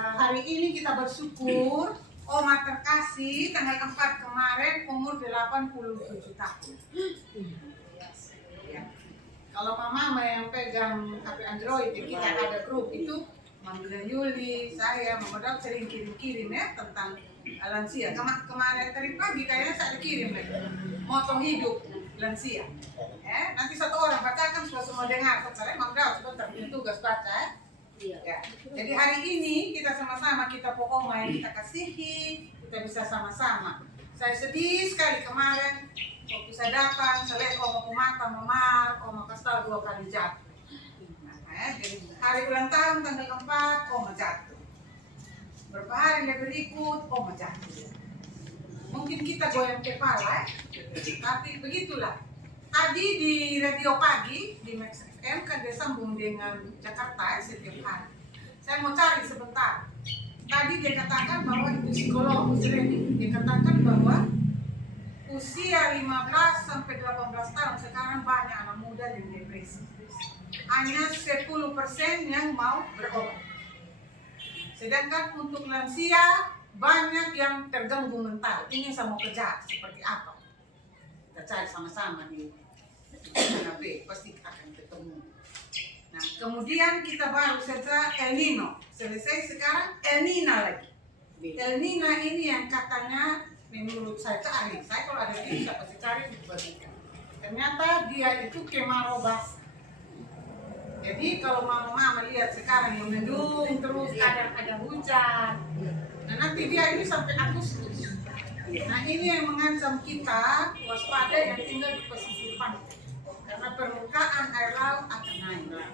Hari ini kita bersyukur Oma terkasih tanggal 4 kemarin umur 87 tahun. Ya. Kalau mama yang pegang HP Android, kita ada grup itu, Mama Yuli, saya, Mama Daud sering kirim-kirim ya tentang lansia. Kemarin tadi pagi kayaknya saya kirim lagi, moto hidup lansia. Nanti satu orang bacakan supaya semua dengar. Sekarang Mama Daud sebentar punya tugas baca. Ya. Jadi hari ini kita sama-sama kita pokoknya yang kita kasihi, kita bisa sama-sama. Saya sedih sekali kemarin waktu saya datang, saya lihat Oma Pumata memar, Oma Kastal 2 kali jatuh. Jadi hari ulang tahun tanggal 4, Oma jatuh. Berapa hari berikut, Oma jatuh. Mungkin kita goyang kepala, tapi begitulah. Tadi di radio pagi di Max FM kan dia sambung dengan Jakarta setiap hari. Saya mau cari sebentar. Tadi dia katakan bahwa itu psikolog Musreni. Dia katakan bahwa usia 15 sampai 18 tahun sekarang banyak anak muda yang depresi. Hanya 10% yang mau berobat. Sedangkan untuk lansia banyak yang terganggu mental. Ini saya mau kejar seperti apa? Kita cari sama-sama di HP, pasti akan ketemu. Nah, kemudian kita baru saja El Nino. Selesai sekarang El Nina lagi. El Nina ini yang katanya menurut saya cari. Saya kalau ada tips saya pasti cari dibagikan. Ternyata dia itu kemarau basah. Jadi kalau mama lihat sekarang yang mendung terus ada hujan. Nah, nanti dia ini sampai Agustus. Nah, ini yang mengancam kita waspada yang tinggal di pesisir pantai. Karena permukaan air laut akan naik. Nah,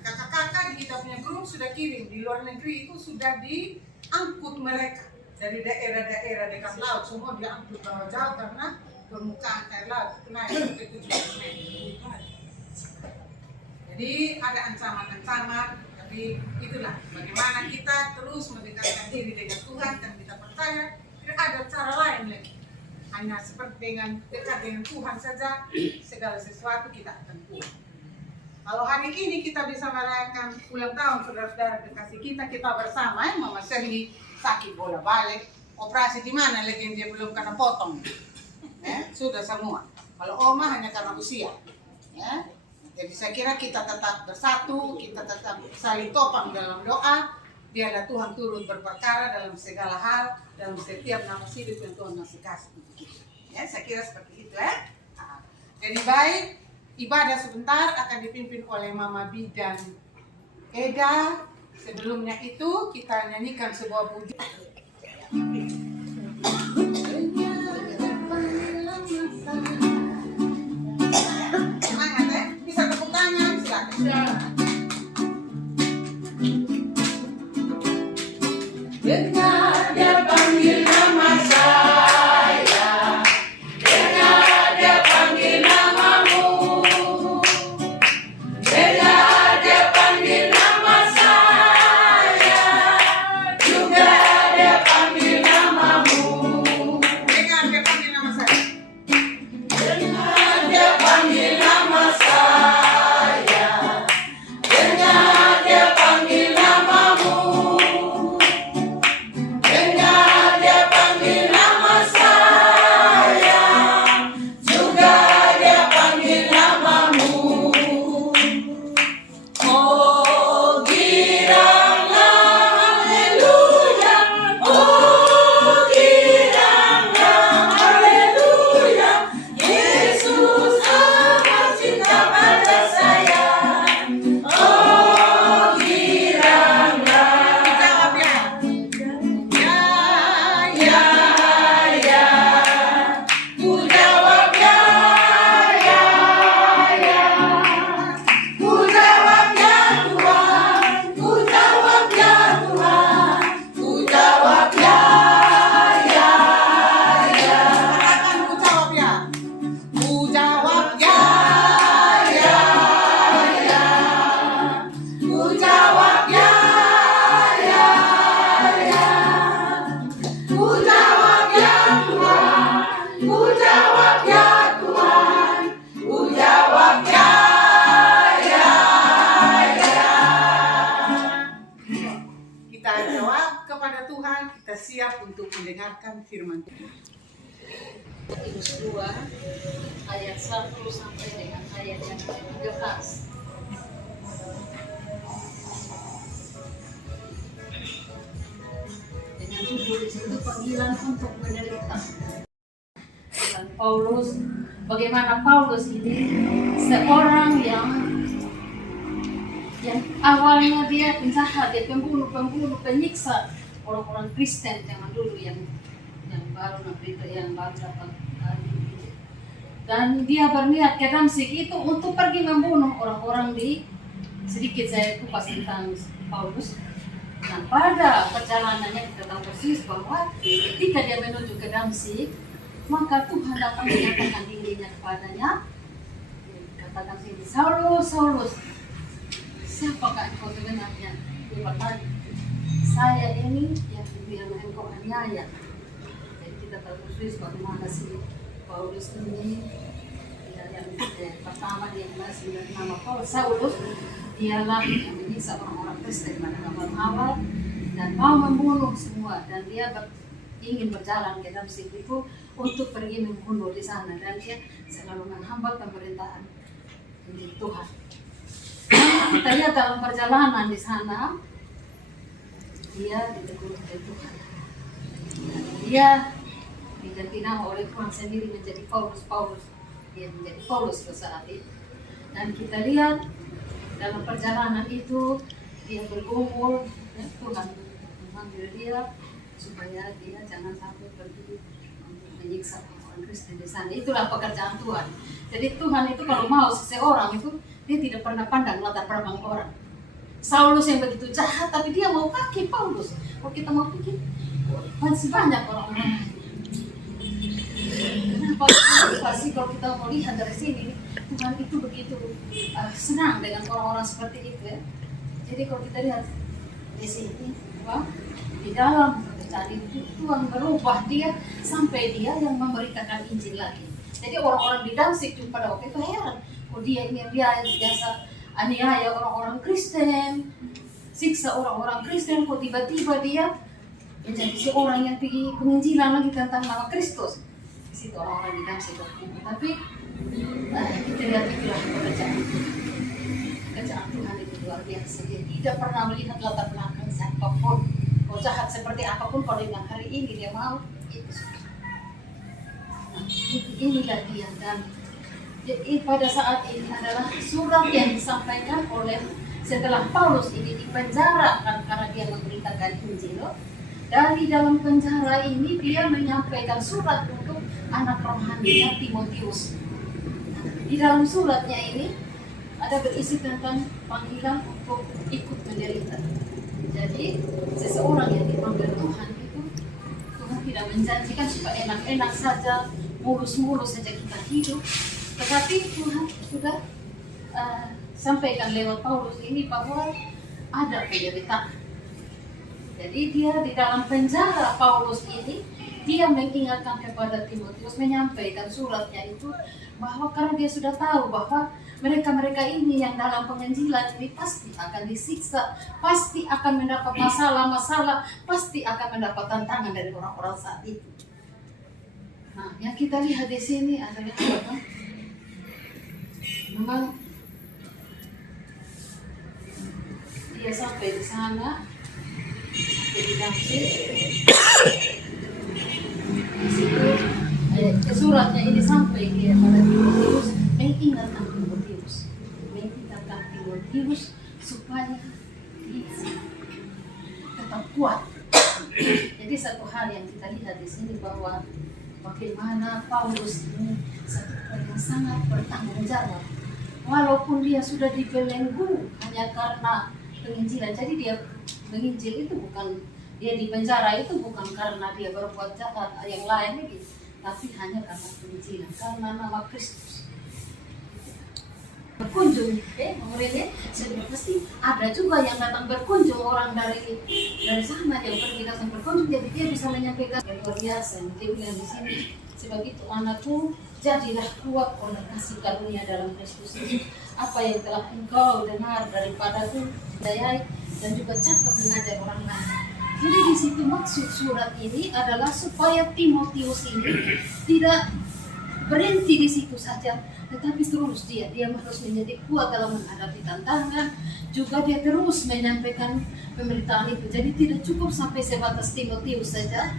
kakak-kakak di kita punya grup sudah kirim, di luar negeri itu sudah diangkut mereka dari daerah-daerah dekat laut, semua diangkut bawah jauh karena permukaan air laut naik sampai 7 meter. Jadi ada ancaman-ancaman, tapi itulah bagaimana kita terus mendekatkan diri dengan Tuhan dan kita percaya tidak ada cara lain lagi. Hanya seperti dengan dekat dengan Tuhan saja, segala sesuatu kita akan kuat. Kalau hari ini kita bisa merayakan ulang tahun saudara-saudara kekasih kita bersama, Mama Sherly sakit bola balik, operasi di mana lagi yang dia belum kena potong, sudah semua. Kalau Oma hanya karena usia, ya. Jadi saya kira kita tetap bersatu, kita tetap saling topang dalam doa. Biarlah Tuhan turut berperkara dalam segala hal, dalam setiap nafas hidup yang Tuhan masih kasih untuk kita. Ya, saya kira seperti itu ya. Jadi baik, ibadah sebentar akan dipimpin oleh Mama Bi dan Eda. Sebelumnya itu kita nyanyikan sebuah puji. Semangat ya, bisa tepuk tangan, silakan. Dengar dia panggil nama saya, dengar dia panggil namamu, dengar dia panggil nama saya, juga dia panggil namamu. Dengar dia panggil nama saya, dengar dia panggil nama saya, dengar dia panggil namamu. kita jawab kepada Tuhan, kita siap untuk mendengarkan firman Tuhan. Matius 2 ayat 1 sampai dengan ayat yang 13. Dengan judul di situ panggilan untuk menderita. Dan Paulus, bagaimana Paulus ini seorang yang awalnya dia penjahat, dia pembunuh, penyiksa orang-orang Kristen zaman dulu yang baru dapat dan dia berniat ke Damsyik itu untuk pergi membunuh orang-orang di sedikit saya kupas tentang Paulus. Nah, pada perjalanannya kita tahu persis bahwa ketika dia menuju ke Damsyik, maka Tuhan datang menyatakan dirinya kepadanya. Katakan sini, Saulus, Saulus, siapakah engkau sebenarnya? Dia bertanya, saya ini yang dibilang engkau aniaya. Jadi kita tahu persis bagaimana si Paulus ini, yang pertama dia masih bernama Saulus, dialah yang menyiksa orang-orang Kristen pada awal dan mau membunuh semua, dan dia ingin berjalan ke Damsyik itu untuk pergi membunuh di sana, dan dia selalu menghambat pemerintahan Tuhan. Kita lihat dalam perjalanan di sana, dia ditegur oleh Tuhan. Dia diganti nama oleh Tuhan sendiri menjadi Paulus. Dia menjadi Paulus pada saat itu. Dan kita lihat dalam perjalanan itu dia bergumul, ya, Tuhan memanggil dia supaya dia jangan sampai pergi untuk menyiksa orang Kristen di sana. Itulah pekerjaan Tuhan. Jadi Tuhan itu kalau mau seseorang itu dia tidak pernah pandang latar belakang orang. Saulus yang begitu jahat, tapi dia mau pakai Paulus. Kalau kita mau pikir, masih banyak orang-orang. Kenapa? Pasti kalau kita mau lihat dari sini, Tuhan itu begitu senang dengan orang-orang seperti itu, ya. Jadi kalau kita lihat di sini, di dalam pekerjaan itu Tuhan berubah dia sampai dia yang memberitakan Injil lagi. Jadi orang-orang di Damsyik juga pada waktu itu heran, dia ini dia biasa aniaya orang-orang Kristen, siksa orang-orang Kristen, kok tiba-tiba dia menjadi seorang yang pergi penginjilan lagi tentang nama Kristus. Di situ orang-orang di Damsyik waktu itu. Tapi kita lihat itulah pekerjaan Tuhan itu luar biasa. Dia tidak pernah melihat latar belakang siapapun. Kalau jahat seperti apapun, kalau yang hari ini dia mau itu. Nah, inilah dia. Dan jadi pada saat ini adalah surat yang disampaikan oleh setelah Paulus ini dipenjarakan karena dia memberitakan Injil. Dari dalam penjara ini dia menyampaikan surat untuk anak rohaninya Timotius. Di dalam suratnya ini ada berisi tentang panggilan untuk ikut menderita. Jadi seseorang yang dipanggil Tuhan itu, Tuhan tidak menjanjikan supaya enak-enak saja, mulus-mulus saja kita hidup. Tetapi Tuhan sudah sampaikan lewat Paulus ini bahwa ada penderitaan. Jadi dia di dalam penjara Paulus ini, dia mengingatkan kepada Timotius, menyampaikan suratnya itu bahwa karena dia sudah tahu bahwa mereka-mereka ini yang dalam penginjilan ini pasti akan disiksa, pasti akan mendapat masalah-masalah, pasti akan mendapat tantangan dari orang-orang saat itu. Nah, yang kita lihat di sini adalah apa? Memang dia sampai di sana, di Damsyik. Suratnya ini sampai kepada Timotius, mengingatkan Timotius supaya dia tetap kuat. Jadi satu hal yang kita lihat di sini bahwa bagaimana Paulus ini satu orang yang sangat bertanggung jawab. Walaupun dia sudah dibelenggu hanya karena penginjilan, jadi dia menginjil itu bukan, dia di penjara itu bukan karena dia berbuat jahat yang lain lagi, tapi hanya karena penginjilan, karena nama Kristus. Berkunjung, muridnya sudah pasti ada juga yang datang berkunjung, orang dari sana yang pergi datang berkunjung, jadi dia bisa menyampaikan yang luar biasa. Dia bilang di sini, sebab itu anakku, jadilah kuat oleh kasih karunia dalam Kristus. Apa yang telah engkau dengar daripadaku, dayai dan juga cakap mengajar orang lain. Jadi di situ maksud surat ini adalah supaya Timotius ini tidak berhenti di situ saja, tetapi terus dia harus menjadi kuat dalam menghadapi tantangan. Juga dia terus menyampaikan pemberitaan itu. Jadi tidak cukup sampai sebatas Timotius saja.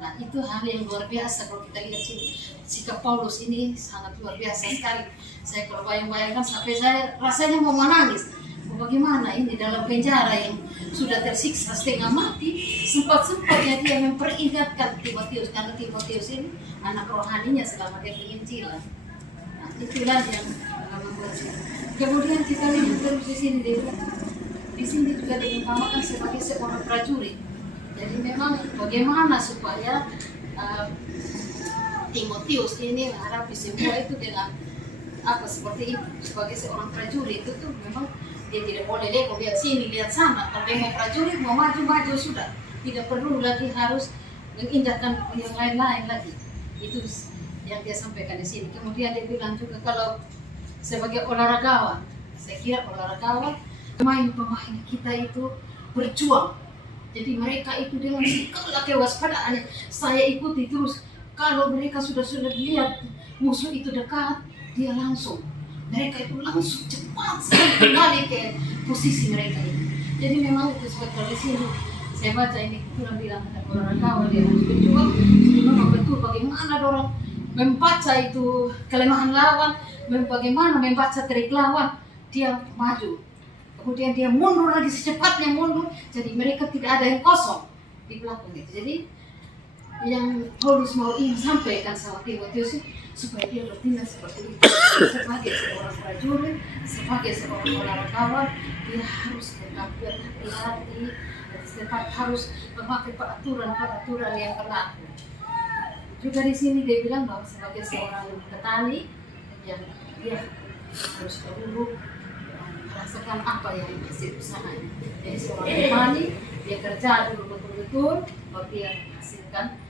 Nah, itu hal yang luar biasa kalau kita lihat sini. Sikap Paulus ini sangat luar biasa sekali. Saya kalau bayang-bayangkan sampai saya rasanya mau menangis. Bagaimana ini dalam penjara yang sudah tersiksa setengah mati, sempat-sempatnya dia memperingatkan Timotius, karena Timotius ini anak rohaninya selama dia penginjilan. Nah, itulah yang membuat saya. Kemudian kita lihat terus di sini di sini juga diumpamakan sebagai seorang prajurit. Jadi memang bagaimana supaya Timotius ini menghadapi semua itu dengan seperti itu, sebagai seorang prajurit itu tuh memang dia tidak boleh lihat sini, lihat sana. Kalau dia mau prajurit, mau maju sudah. Tidak perlu lagi harus mengindahkan yang lain-lain lagi. Itu yang dia sampaikan di sini. Kemudian dia bilang juga kalau sebagai olahragawan, saya kira olahragawan, pemain-pemain kita itu berjuang. Jadi mereka itu dengan segala kewaspadaannya. Saya ikuti terus. Kalau mereka sudah lihat musuh itu dekat, dia langsung. Mereka itu langsung cepat sekali kembali ke posisi mereka ini. Jadi memang itu seperti di sini saya baca ini kurang bilang ada orang kawan dia harus berjuang. Jadi memang betul bagaimana orang membaca itu kelemahan lawan, bagaimana membaca trik lawan, dia maju. Kemudian dia mundur lagi secepatnya mundur. Jadi mereka tidak ada yang kosong di belakang itu. Jadi yang Paulus mau ingin sampaikan sama Timotius supaya dia bertindak seperti itu. Sebagai seorang prajurit, sebagai seorang olahragawan, dia harus tetap berhati-hati, tetap harus memakai peraturan yang berlaku. Juga di sini dia bilang bahwa sebagai seorang petani, yang dia harus berburu merasakan apa yang hasil usahanya. Jadi seorang petani, dia kerja dulu betul-betul, baru dia hasilkan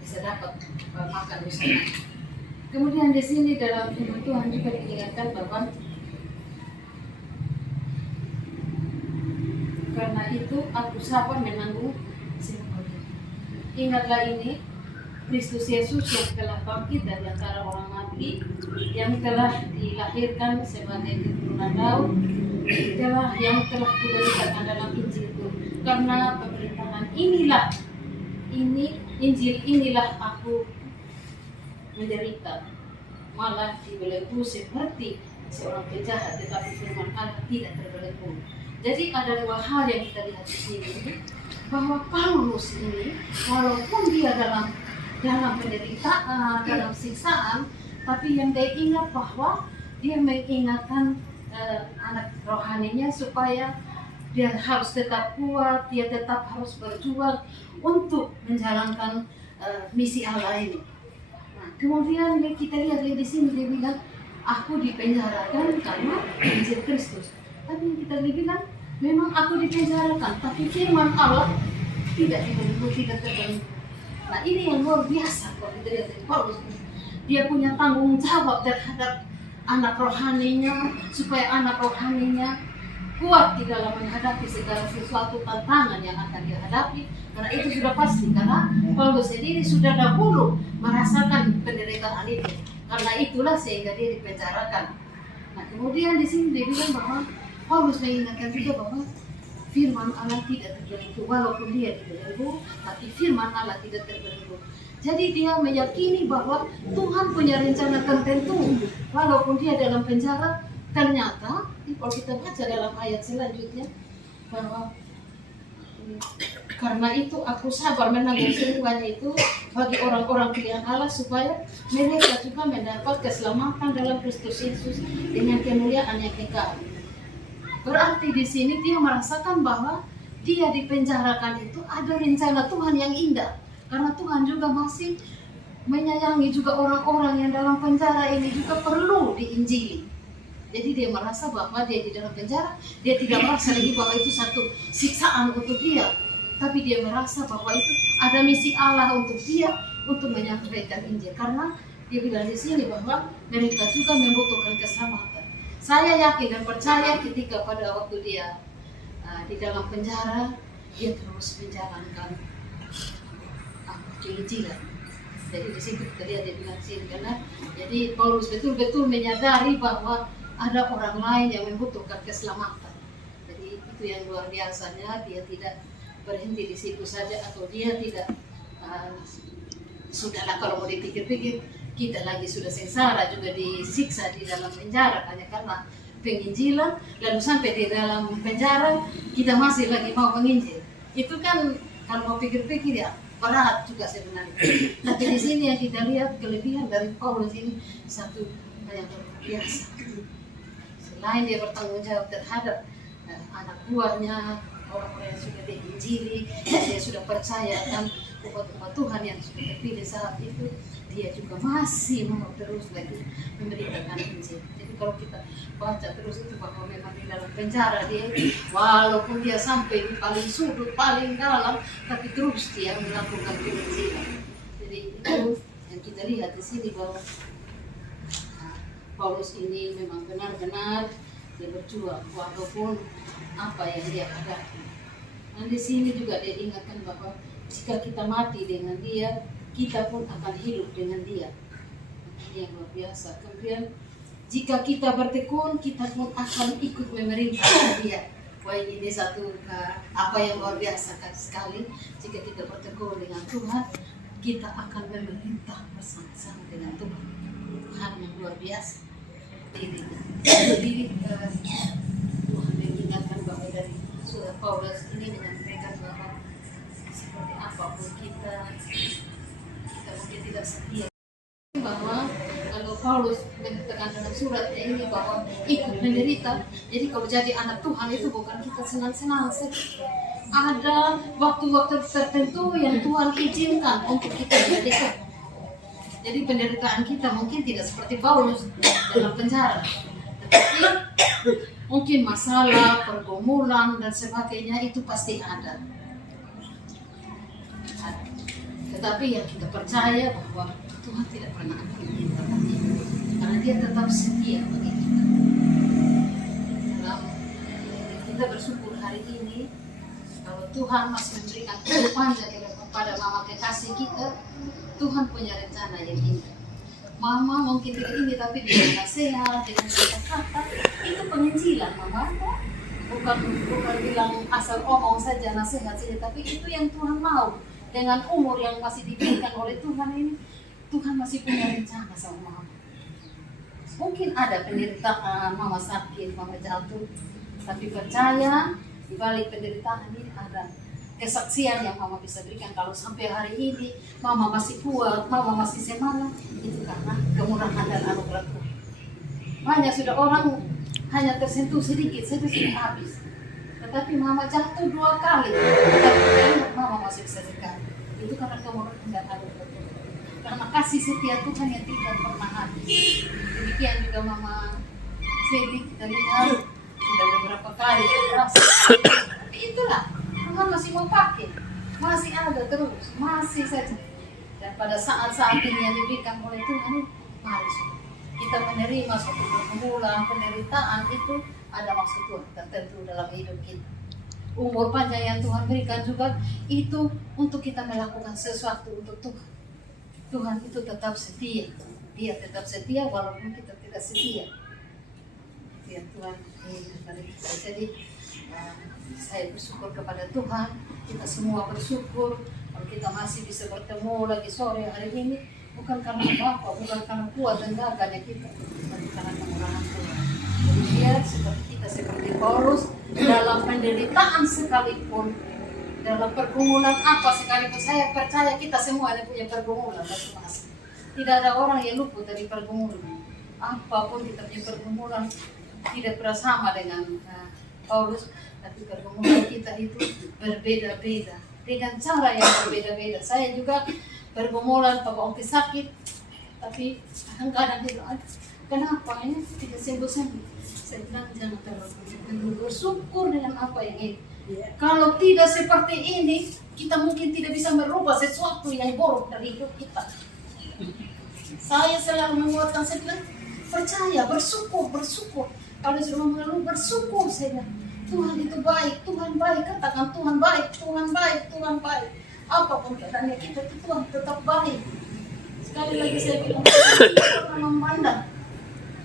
bisa dapat makan usaha. Kemudian di sini dalam firman Tuhan juga diingatkan bahwa karena itu aku sabar menanggung semua. Ingatlah ini, Kristus Yesus yang telah bangkit dari antara orang mati, yang telah dilahirkan sebagai keturunan Daud, yang telah diberitakan dalam Injil itu. Karena pemerintahan Injil inilah aku menderita, malah dibelenggu seperti seorang penjahat, tetapi firman Allah tidak terbelenggu. Jadi ada dua hal yang kita lihat di sini, bahwa Paulus ini walaupun dia dalam penderitaan, dalam siksaan, tapi yang dia ingat bahwa dia mengingatkan anak rohaninya supaya dia harus tetap kuat, dia tetap harus berjuang untuk menjalankan misi Allah ini. Nah, kemudian kita lihat di sini dia bilang, aku dipenjarakan karena Injil Kristus. Tapi kita bilang, memang aku dipenjarakan, tapi firman Allah tidak dibelenggu, tidak terbelenggu. Nah, ini yang luar biasa kalau kita lihat dari Paulus. Dia punya tanggung jawab terhadap anak rohaninya, supaya anak rohaninya kuat di dalam menghadapi segala sesuatu tantangan yang akan dihadapi, karena itu sudah pasti, karena Paulus sendiri sudah dahulu merasakan penderitaan itu. Karena itulah sehingga dia dipenjarakan. Nah, kemudian di sini dia bilang bahwa Paulus mengingatkan juga bahwa firman Allah tidak terbelenggu, walaupun dia dibelenggu, tapi firman Allah tidak terbelenggu. Jadi dia meyakini bahwa Tuhan punya rencana tertentu, walaupun dia dalam penjara. Ternyata kalau kita baca dalam ayat selanjutnya bahwa karena itu aku sabar menanggung semuanya itu bagi orang-orang pilihan Allah, supaya mereka juga mendapat keselamatan dalam Kristus Yesus dengan kemuliaan yang kekal. Berarti di sini dia merasakan bahwa dia dipenjarakan itu ada rencana Tuhan yang indah, karena Tuhan juga masih menyayangi juga orang-orang yang dalam penjara ini juga perlu diinjili. Jadi dia merasa bahwa dia di dalam penjara, dia tidak merasa lagi bahwa itu satu siksaan untuk dia, tapi dia merasa bahwa itu ada misi Allah untuk dia, untuk menyampaikan Injil. Karena dia bilang di sini bahwa mereka juga membutuhkan keselamatan. Saya yakin dan percaya ketika pada waktu dia di dalam penjara, dia terus menjalankan kelinjilan. Jadi di situ kita lihat dia bilang sini karena jadi Paulus betul-betul menyadari bahwa ada orang lain yang membutuhkan keselamatan. Jadi itu yang luar biasanya, dia tidak berhenti di situ saja atau dia tidak sudahlah kalau mau dipikir-pikir kita lagi sudah sengsara juga disiksa di dalam penjara hanya karena penginjilan, lalu sampai di dalam penjara kita masih lagi mau menginjil. Itu kan kalau mau pikir-pikir ya berat juga sebenarnya. Tapi di sini yang kita lihat kelebihan dari Paulus ini satu yang luar biasa. Selain dia bertanggung jawab terhadap anak buahnya, orang-orang yang sudah diinjili, dia sudah percaya akan umat-umat Tuhan yang sudah terpilih saat itu, dia juga masih mau terus lagi memberitakan Injil. Jadi kalau kita baca terus itu bahwa memang di dalam penjara dia, walaupun dia sampai di paling sudut, paling dalam, tapi terus dia melakukan penginjilan. Jadi itu yang kita lihat di sini bahwa Paulus ini memang benar-benar dia berjuang walaupun apa yang dia hadapi. Dan di sini juga dia ingatkan bahwa jika kita mati dengan dia, kita pun akan hidup dengan dia. Ini yang luar biasa. Kemudian jika kita bertekun, kita pun akan ikut memerintah dia. Wah, ini satu apa yang luar biasa sekali. Jika kita bertekun dengan Tuhan, kita akan memerintah bersama-sama dengan Tuhan. Tuhan yang luar biasa. Jadi Tuhan mengingatkan bahwa dari surat Paulus ini menyampaikan bahwa seperti apapun kita mungkin tidak setia, bahwa kalau Paulus menyatakan dalam suratnya ini bahwa ikut menderita. Jadi kalau jadi anak Tuhan itu bukan kita senang-senang saja. Ada waktu-waktu tertentu yang Tuhan izinkan untuk kita menderita. Jadi penderitaan kita mungkin tidak seperti Paulus dalam penjara, tetapi mungkin masalah, pergumulan dan sebagainya itu pasti ada. Tetapi yang kita percaya bahwa Tuhan tidak pernah akan meninggalkan kita, karena Dia tetap setia bagi kita. Kita bersyukur hari ini kalau Tuhan masih memberikan umur panjang kepada mama kekasih kita. Tuhan punya rencana yang indah. Mama mungkin tidak ini, tapi dengan nasihat, dengan kata-kata, itu penginjilan mama. Bukan bilang asal omong saja, nasihat saja, tapi itu yang Tuhan mau. Dengan umur yang masih diberikan oleh Tuhan ini, Tuhan masih punya rencana sama mama. Mungkin ada penderitaan, mama sakit, mama jatuh, tapi percaya di balik penderitaan ini ada kesaksian yang mama bisa berikan. Kalau sampai hari ini mama masih kuat, mama masih semangat, itu karena kemurahan dan anugerah Tuhan. Banyak sudah orang hanya tersentuh sedikit saja sudah habis, tetapi mama jatuh 2 kali, tapi mama masih bisa sekali. Itu karena kemurahan dan anugerah Tuhan, karena kasih setia Tuhan yang tidak pernah habis. Demikian juga mama Feli, kita lihat sudah beberapa kali operasi, tapi itulah Tuhan masih mau pakai, masih ada terus, masih saja. Dan pada saat-saat ini yang diberikan oleh Tuhan, mari kita menerima suatu pergumulan, penderitaan itu ada maksud Tuhan tertentu dalam hidup kita. Umur panjang yang Tuhan berikan juga itu untuk kita melakukan sesuatu untuk Tuhan. Tuhan itu tetap setia, Dia tetap setia walaupun kita tidak setia. Ya Tuhan, jadi saya bersyukur kepada Tuhan, kita semua bersyukur kalau kita masih bisa bertemu lagi sore hari ini, bukan karena apa, bukan karena kuat dan gagahnya kita, tapi karena kemurahan Tuhan. Jadi dia seperti Paulus, dalam penderitaan sekalipun, dalam pergumulan apa sekalipun, saya percaya kita semua ada punya pergumulan masing-masing. Tidak ada orang yang luput dari pergumulan. Apapun kita punya pergumulan, tidak pernah sama dengan Paulus. Tapi pergumulan kita itu berbeda-beda dengan cara yang berbeda-beda. Saya juga pergumulan Papa Ongki sakit, tapi kadang-kadang dia bilang, kenapa ini tidak sembuh-sembuh? Saya bilang jangan terlalu bersyukur dengan apa yang ini. Kalau tidak seperti ini, kita mungkin tidak bisa merubah sesuatu yang buruk dari hidup kita. Saya selalu menguatkan, saya bilang percaya, bersyukur. Kalau suruh mengeluh bersyukur saya. Tuhan itu baik, Tuhan baik. Katakan Tuhan baik, Tuhan baik, Tuhan baik. Apapun keadaannya kita itu Tuhan tetap baik. Sekali lagi saya bilang, kita memandang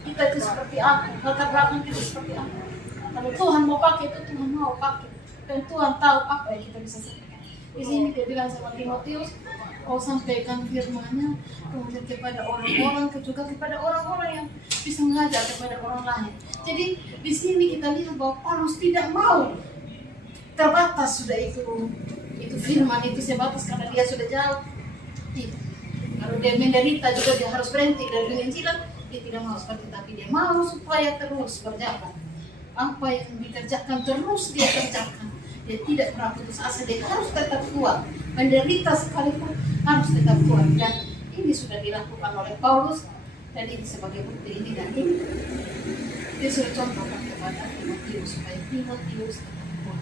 kita itu seperti apa, latar belakang kita seperti apa. Kalau Tuhan mau pakai itu Tuhan mau pakai, dan Tuhan tahu apa yang kita bisa sampaikan. Di sini dia bilang sama Timotius, kau sampaikan firman-Nya kemudian kepada orang-orang, juga kepada orang-orang yang bisa mengajar kepada orang lain. Jadi di sini kita lihat bahwa Paulus tidak mau terbatas sudah itu firman itu sebatas karena dia sudah jauh. Tidak. Kalau dia menderita juga dia harus berhenti dari dunia Injilan. Dia tidak mau seperti, tapi dia mau supaya terus berjalan. Apa yang dikerjakan terus dia kerjakan. Dia tidak pernah putus asa, dia harus tetap kuat. Menderita sekalipun harus tetap kuat. Dan ini sudah dilakukan oleh Paulus, dan ini sebagai bukti ini dan ini. Dia sudah contohkan kepada Timotius supaya Timotius tetap kuat.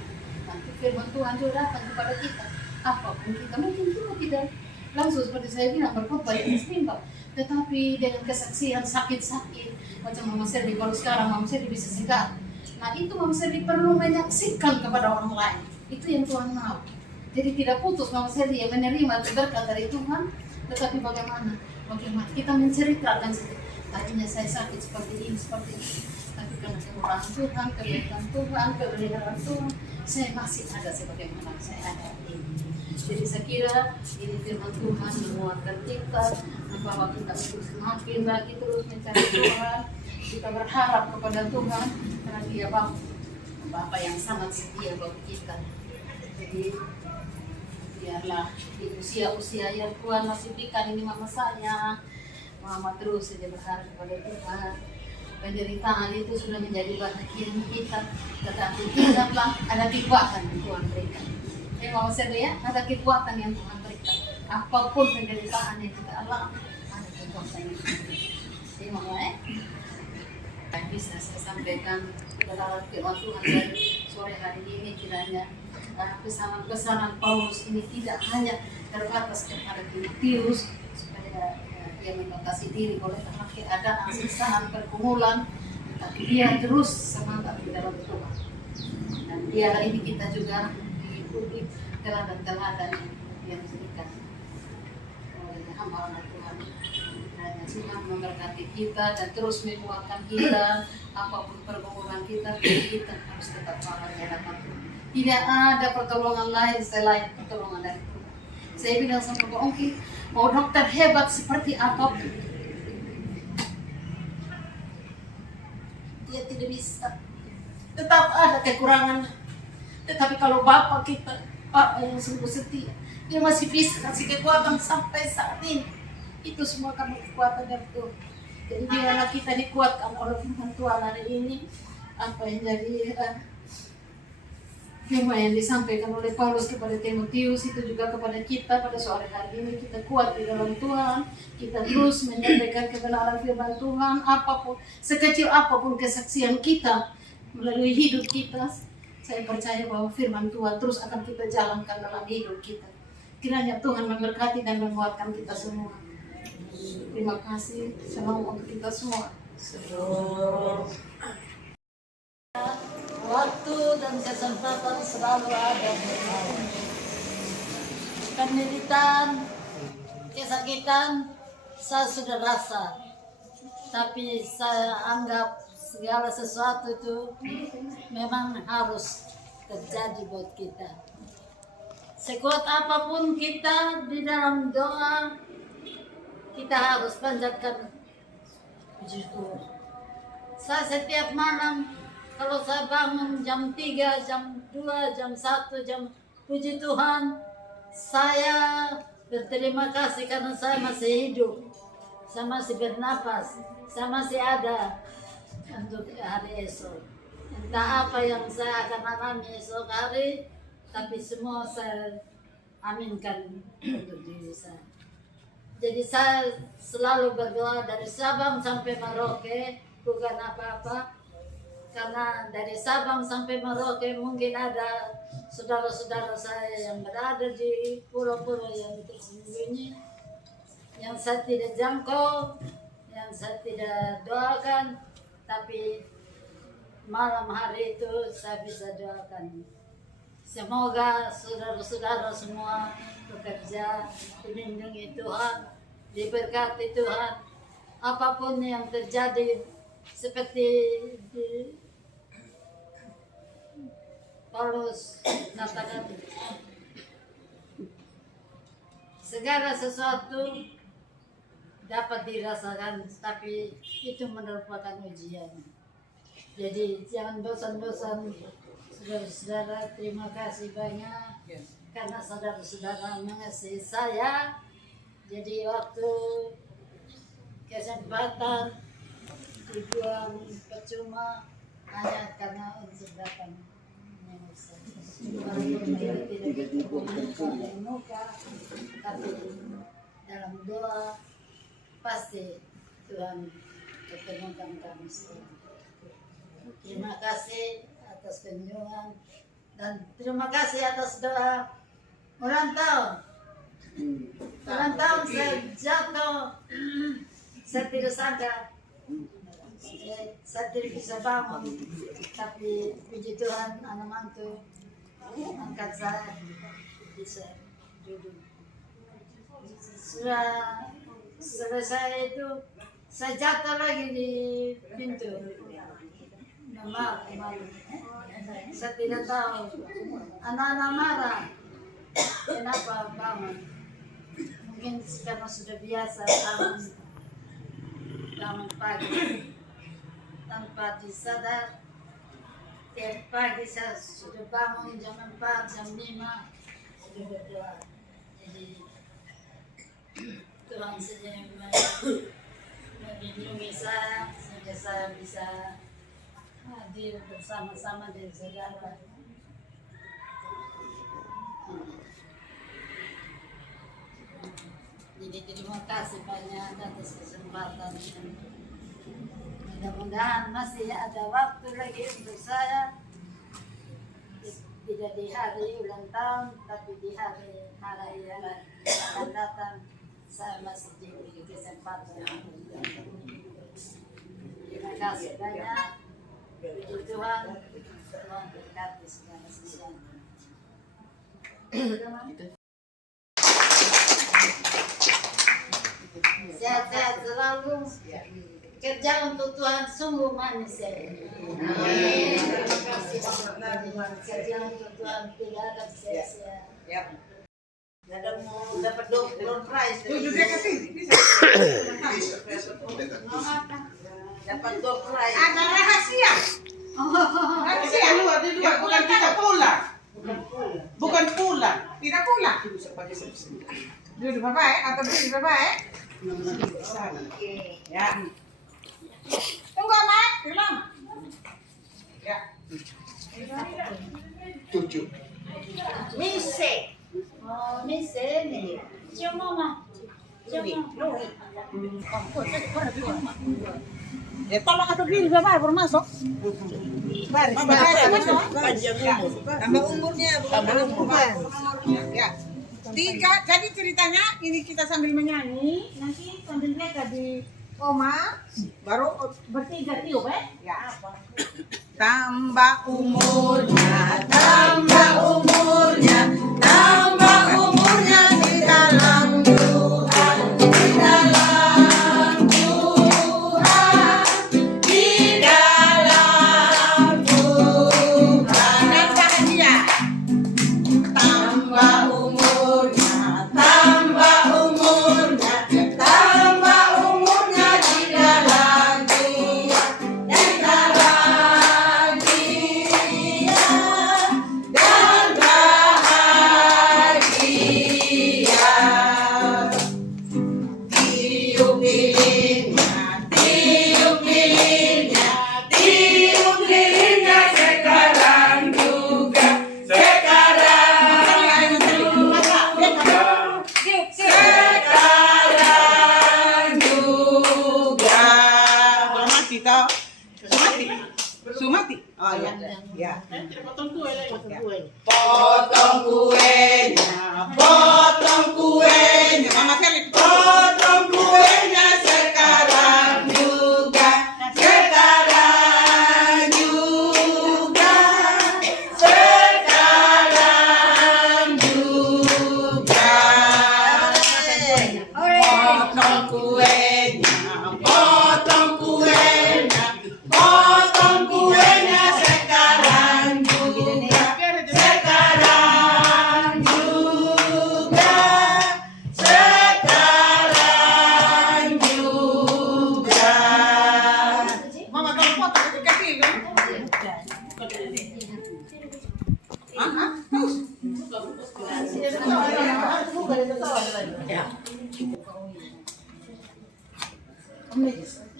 Nanti firman Tuhan juga datang kepada kita. Apapun kita, mungkin kita tidak langsung seperti saya bilang berkhotbah yang istimewa, tetapi dengan kesaksian sakit-sakit macam Mama Serdi baru sekarang Mama Serdi bisa segar. Nah itu Mama Serdi perlu menyaksikan kepada orang lain. Itu yang Tuhan mau. Jadi tidak putus Mama Serdi yang menerima berkat dari Tuhan, tetapi bagaimana kita menceritakan tadinya saya sakit seperti ini, tapi karena kemurahan Tuhan, kebaikan Tuhan, kebeliharaan Tuhan, saya masih ada sebagaimana saya ada ini. Jadi saya kira ini firman Tuhan menguatkan kita, bahwa kita semakin lagi terus mencari Tuhan, kita berharap kepada Tuhan karena Dia Bapa yang sangat setia bagi kita. Jadi biarlah di usia-usia yang Tuhan masih berikan ini mama saya, mama terus saja berharap kepada Tuhan. Penderitaan itu sudah menjadi bagian kita, tetapi tidaklah ada kekuatan yang Tuhan berikan. Mama saya ada kekuatan yang Tuhan berikan. Apapun penderitaan yang kita alami, ada kekuatan yang Tuhan berikan. Jadi mama yang bisa saya sampaikan dalam firman Tuhan dari sore hari ini kiranya pesanan-pesanan Paulus ini tidak hanya terbatas kepada Timotius supaya dia membatasi diri oleh karena keadaan siksaan pergumulan, tapi dia terus semangat di dalam Tuhan. Dan biar ini kita juga diikuti teladan-teladan yang diberikan oleh hamba Tuhan. Dan Tuhan memberkati kita dan terus menguatkan kita, apapun pergumulan kita harus tetap marah di hadapan Tuhan. Tidak ada pertolongan lain selain pertolongan dari Tuhan. Saya bilang sama Pak Ongki, mau dokter hebat seperti apapun, dia tidak bisa. Tetap ada kekurangan. Tetapi kalau Bapak kita, Pak yang sungguh setia, dia masih bisa kasih kekuatan sampai saat ini. Itu semua karena kekuatan dari Tuhan. Jadi biarlah kita dikuatkan oleh firman Tuhan hari ini. Apa yang jadi firman yang disampaikan oleh Paulus kepada Timotius itu juga kepada kita pada sore hari ini. Kita kuat di dalam Tuhan, kita terus menyampaikan kebenaran firman Tuhan, apapun, sekecil apapun kesaksian kita melalui hidup kita, saya percaya bahwa firman Tuhan terus akan kita jalankan dalam hidup kita. Kiranya Tuhan memberkati dan menguatkan kita semua. Terima kasih, shalom untuk kita semua. Waktu dan kesempatan selalu ada bersama. Penderitaan, kesakitan saya sudah rasa, tapi saya anggap segala sesuatu itu memang harus terjadi buat kita. Sekuat apapun kita di dalam doa, kita harus panjatkan puji Tuhan. Saya setiap malam kalau saya bangun jam 3, jam 2, jam 1, puji Tuhan, saya berterima kasih karena saya masih hidup, saya masih bernapas, saya masih ada untuk hari esok. Entah apa yang saya akan alami esok hari, tapi semua saya aminkan untuk diri saya. Jadi saya selalu berdoa dari Sabang sampai Merauke, bukan apa-apa. Karena dari Sabang sampai Merauke mungkin ada saudara-saudara saya yang berada di pulau-pulau yang tersembunyi, yang saya tidak jangkau, yang saya tidak doakan, tapi malam hari itu saya bisa doakan. Semoga saudara-saudara semua bekerja dilindungi Tuhan, diberkati Tuhan. Apapun yang terjadi seperti di Paulus katakan, segala sesuatu dapat dirasakan, tapi itu merupakan ujian. Jadi jangan bosan-bosan, saudara-saudara. Terima kasih banyak karena saudara-saudara mengasihi saya. Jadi waktu kesempatan dibuang percuma hanya karena untuk datang menyambut saya. Walaupun kita tidak bertemu di muka, tapi dalam doa pasti Tuhan pertemukan kami semua. Terima kasih atas kunjungan dan terima kasih atas doa ulang tahun. Ulang tahun saya jatuh, saya tidak sangka saya tidak bisa bangun, tapi puji Tuhan anak mantu angkat saya bisa duduk. Sudah selesai itu saya jatuh lagi di pintu. Maaf, saya tidak tahu. Anak-anak marah. Kenapa bangun? Mungkin karena sudah biasa bangun pagi tanpa disadar. Tiap pagi saya sudah bangun jam 4, jam 5 sudah berdoa. Jadi Tuhan saja yang melindungi saya sehingga saya bisa hadir bersama-sama dengan saudara. Jadi terima kasih banyak atas kesempatan. Mudah-mudahan masih ada waktu lagi untuk saya. Tidak di hari ulang tahun, tapi di hari yang akan datang saya masih diberi kesempatan. Terima kasih banyak. Puji Tuhan, Tuhan berkati segala sesuatu. Sehat-sehat selalu. Kerja untuk Tuhan sungguh manis ya. Amin. Terima kasih. Kerja untuk Tuhan tidak akan sia-sia. Mau dapat door prize. Tujuh dia kasih, bisa. Dapat door prize. Ada rahasia. Rahasia. Ya, bukan kita pulang. Bukan pulang. Tidak pulang. Duduk bapak atau berdiri bapak. Ya. Tunggu amat, bilang. Ya. 7. Mise. Oh, mise nih. Cium mama. Cium mama. Tolong atau berdiri bapak baru masuk. Panjang umur. Tambah umurnya, bukan umurnya. Ya. Jadi ceritanya ini kita sambil menyanyi, nanti sambil mereka di koma, baru bertiga tiup ya. Tambah umurnya, tambah umurnya, tambah umurnya di dalam Tuhan, di dalam Tuhan, di dalam Tuhan. Dan bahagia. Tambah umurnya, tambah umurnya, tambah umurnya di dalam Tuhan, di dalam Dia dan bahagia.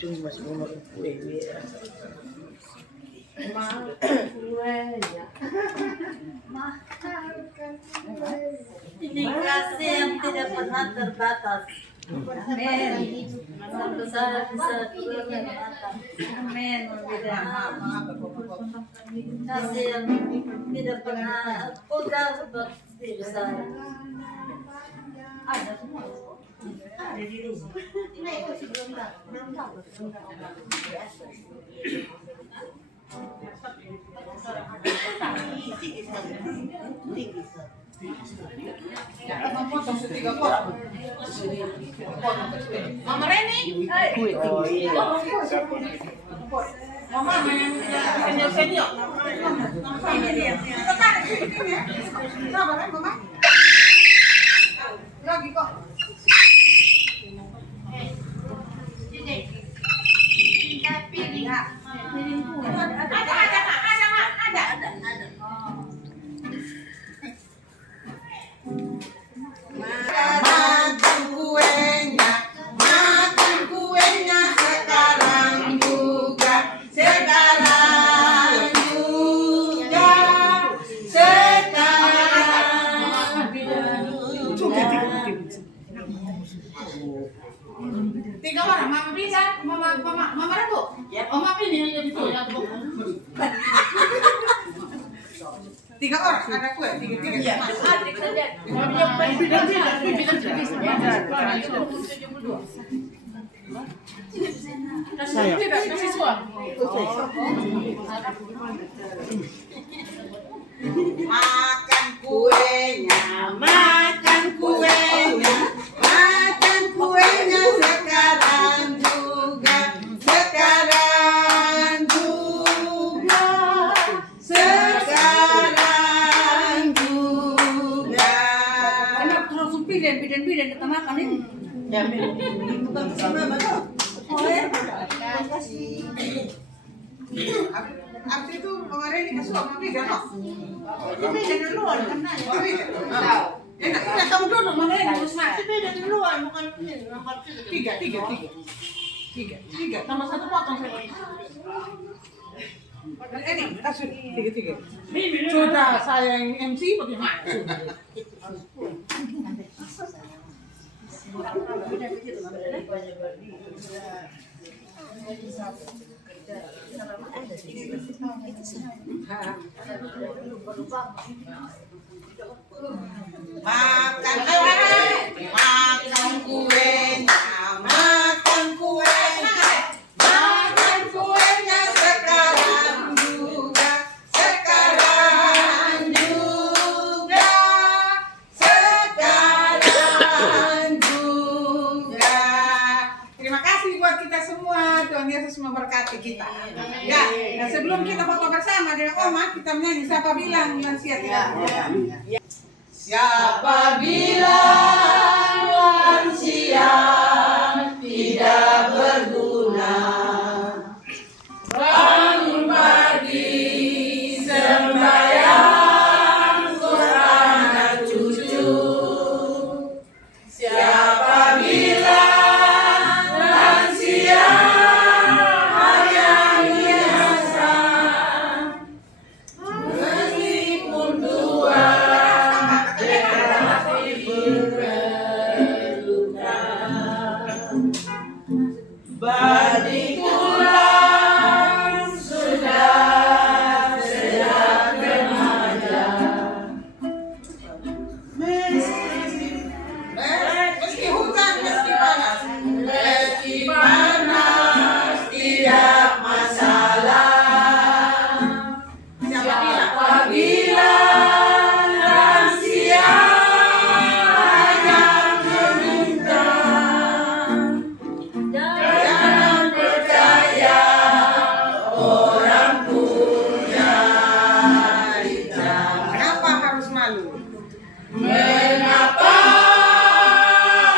Cuma semua kue dia. Ini kasih yang tidak pernah terbatas. Amin. Sampai saya bisa keluar dari mata. Amin. Kasih yang tidak pernah pudar buat diri saya. Ada semua. Ada di rumah. Belum tahu. Potong setiga potong. Mama Reni. Oh iya. Mama yang senior. Ini dia. Kita kan ini ya. Sabar kan Mama. Lagi kok. Makan kuenya sekarang juga, sekarang juga, Tiga orang, Mama bisa, Mama Ratu. Mama pilih yang itu ya. Tiga orang ada kue, tiga. Adik saja. Kasih suap. Makan kuenya, makan kuenya, makan kuenya sekarang juga, sekarang juga, sekarang juga. Kenapa terus bidan kita makan ini? Arti itu kemarin dikasih sama bidan loh. Beda duluan kan. Oh iya. Enak, enak kamu dulu mana yang harus makan. Beda duluan bukan nomor Tiga. Tambah satu potong saya. Ini kasih tiga. Sudah saya yang MC bagaimana? Makan kuenya, makan kuenya sekarang juga, sekarang juga, sekarang juga. Terima kasih buat kita semua, Tuhan Yesus memberkati kita. Ya, dan sebelum kita foto bersama dengan Oma, kita menyanyi siapa bilang lansia tidak. Siapa bilang lansia tidak berguna? Bangun pagi, sembahyang, Quran anak cucu. Siapa bilang lansia hanya biasa? Meskipun tua Badi pulang sudah sejak remaja. Meski hujan, meski panas, tidak masalah. Siapa bilang lansia hanya meminta? Jangan percaya orang punya cerita. Kenapa harus malu? Mengapa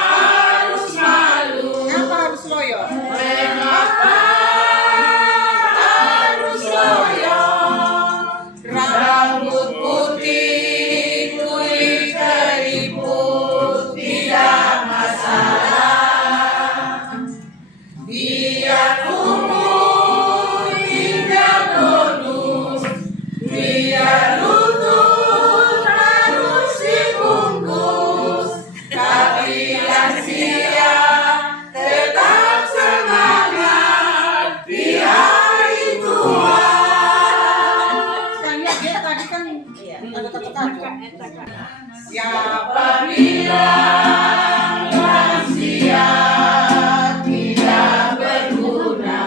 harus malu? Kenapa harus loyo? Mengapa harus loyo? Rambut putih, kulit Siapa bilang lansia tidak berguna?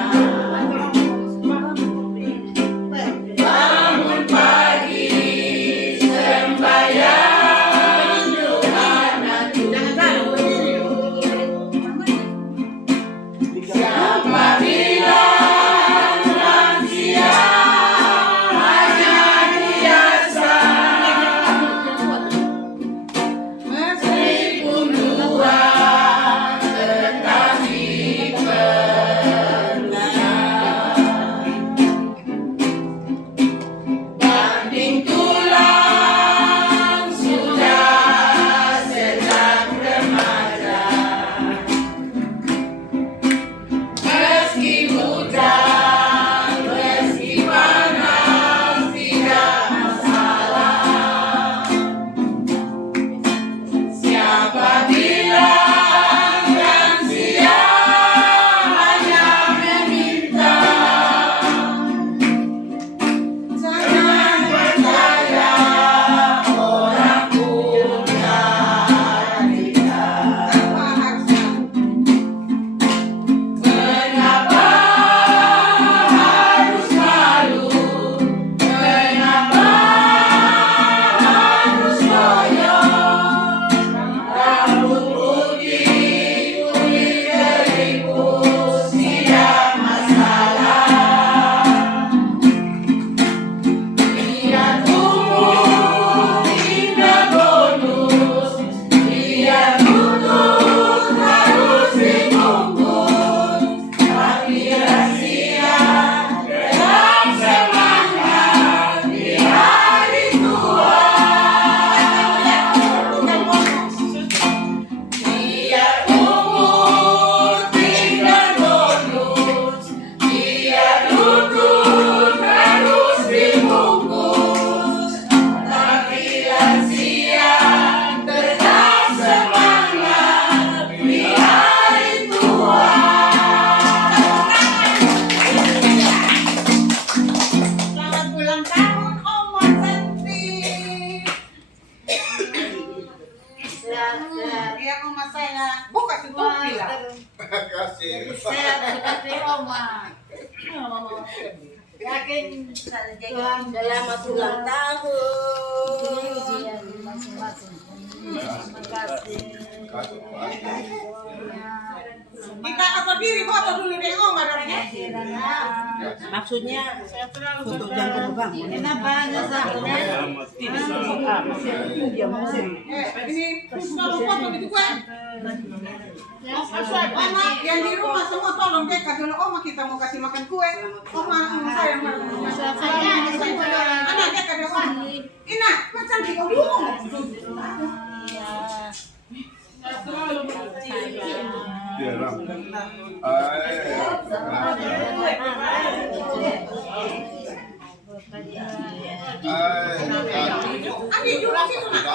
Bangun pagi sembahyang doa tujuh. Siapa bilang lansia hanya biasa? Meskipun dua tetapi berguna. Banting tulang sudah sejak remaja. Meski hujan, meski panas, tidak masalah. Siapa bilang lansia hanya meminta? Jangan percaya orang punya tidak. Mengapa harus malu? Mengapa harus loyo? Rambut putih, kulit keriput, tidak masalah. Lihat umur, indah bonus. Lihat lutut, harus dibungkus. Tapi rahasia, tetap semangat di hari tua. Lihat umur, indah bonus. Lihat lutut, harus dibungkus. Tapi rahasia, tetap semangat di hari tua. Selamat ulang tahun Oma Santi. Ya Oma saya buka tutup bilang. Sehat seperti Oma. Yakin Selamat ulang tahun. masing-masing. Terima kasih. Kita apa diri foto dulu deh Oma dong ya. Maksudnya foto jangan bang. Kenapa nyesaknya? Ini tolong foto gitu gue. Oma yang di rumah semua tolong deh dulu Oma kita mau kasih makan kue. Oma saya mau ada deh kada Oma. Ina macam di Ya, Ram. Adi dulu situ nak.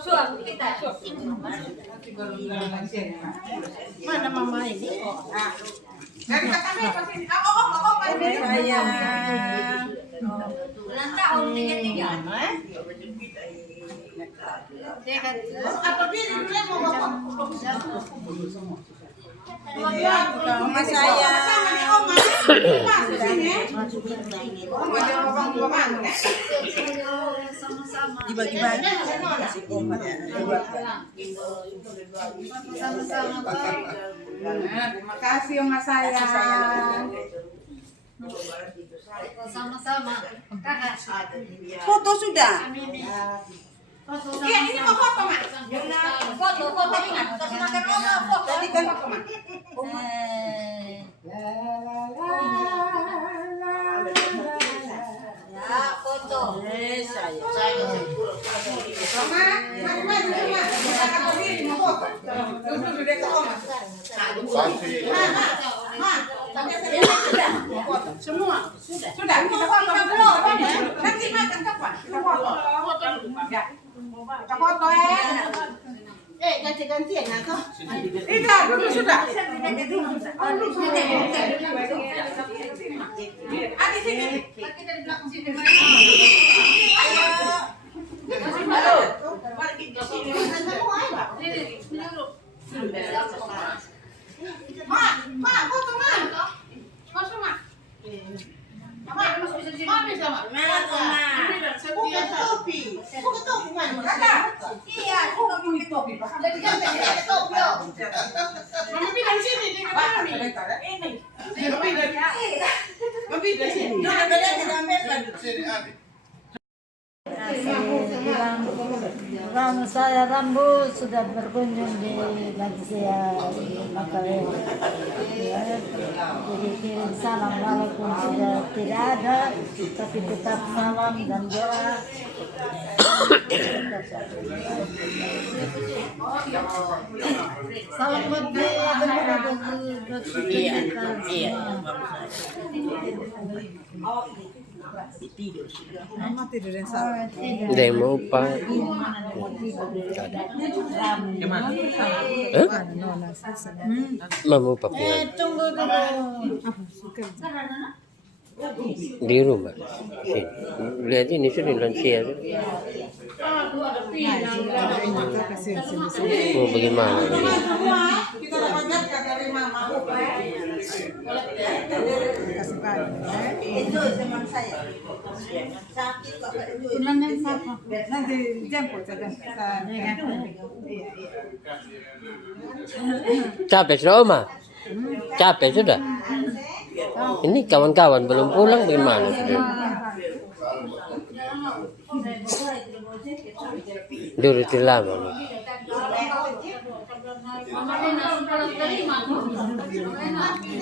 Suap kita. Mana mama ini? Dari kakaknya pasti Om Sayang. Ulang tahun tiga-tiga. apa diri dulu yang mau bawa. Oma sayang. Sama nih Oma. Masuk sini. Oma jangan babang-babang ya. Sama-sama. Dibagi-bagi. Kasih Oma ya. Sama-sama, Pak. Terima kasih Oma sayang. Sama-sama. Kakak. Foto sudah. Iya ini mau foto Mak. Foto ingat. Kasih makan Oma foto. Tadi kan foto Mak. Ya, foto. Sayang. Oma, mari Oma. Kakak diri mau foto. Duduk deh ke Oma. Santi. Ma, Semua sudah. Sudah kita foto dulu. Nanti makan kapan? Kita foto. Ya. Kita foto ganti-gantian ya toh. Tidak, dulu sudah. Adi sini. Dari belakang sini. Halo. Balik ke sini. Ma, foto ma. Masuk ma. Ma, masuk bisa sini. Ma bisa ma. Buka topi. Buka topi mana? Iya, buka topi. Jadi kan pakai topi. Mama pindah sini di kami. Ini. Mama pindah sini. Orang saya Rambu sudah berkunjung di Lansia Makassar. Jadi kirim salam walaupun sudah tidak ada, tapi tetap salam dan doa. Salam buat dia Mama tidur yang salah. Demo pa. Mama pa po. tunggu dulu. Di rumah. Lihat ini sudah lansia. Oh, bagaimana ini? Kita dapat nyatka dari mama. Kasih banyak. Itu teman saya. Sakit kok itu. Nanti jemput saja. Capek sudah, Oma? Capek sudah? Ini kawan-kawan belum pulang bagaimana? Dulu itu lama nih.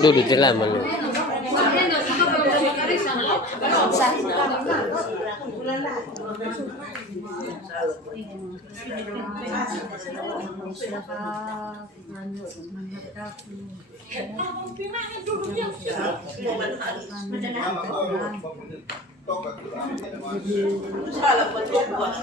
Dulu itu lama nih. Salah buat gua.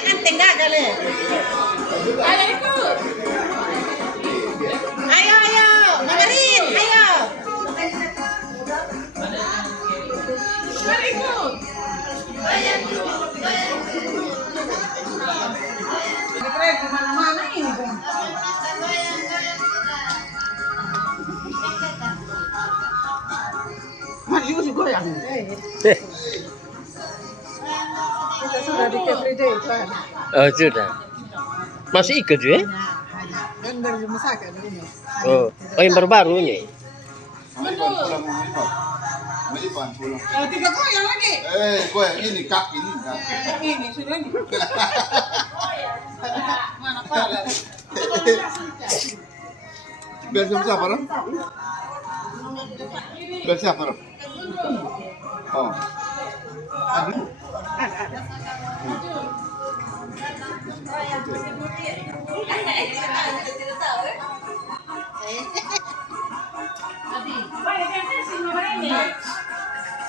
Anting dah kali. Ayo ikut. Ayo, Magarin, ayo. Mari ikut. Keren di mana-mana ini, Bang. Masih goyang. Kita sudah di everyday kan. Oh, sudah. Masih ikut ya? Kan dari rumah sakit ini. Oh, yang baru-baru ini. Tiga koyang lagi. Kau yang ini kaki ini. Ini sudah ini. Mana pala? Biar siapa Ram? Biar siapa Ram? Oh. Ada.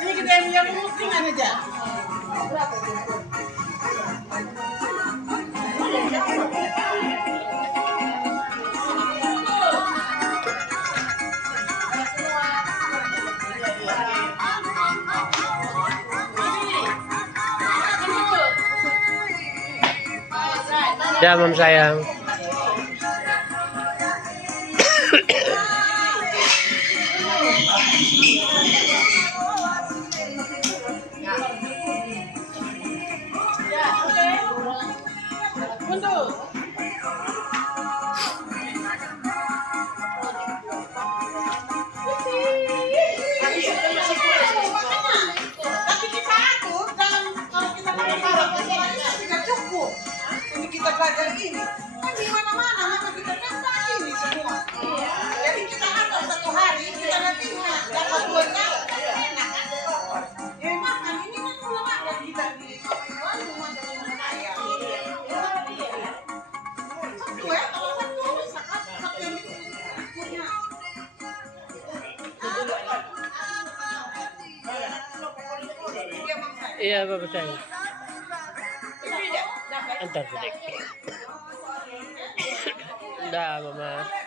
Ini kita yang memutingan aja. Ya, Mam sayang. Tapi kita atur dalam kalau kita pakai tidak cukup. Ini kita belajar ini. Kan Iya, babasahin. Antar sedikit. Dah, Mama.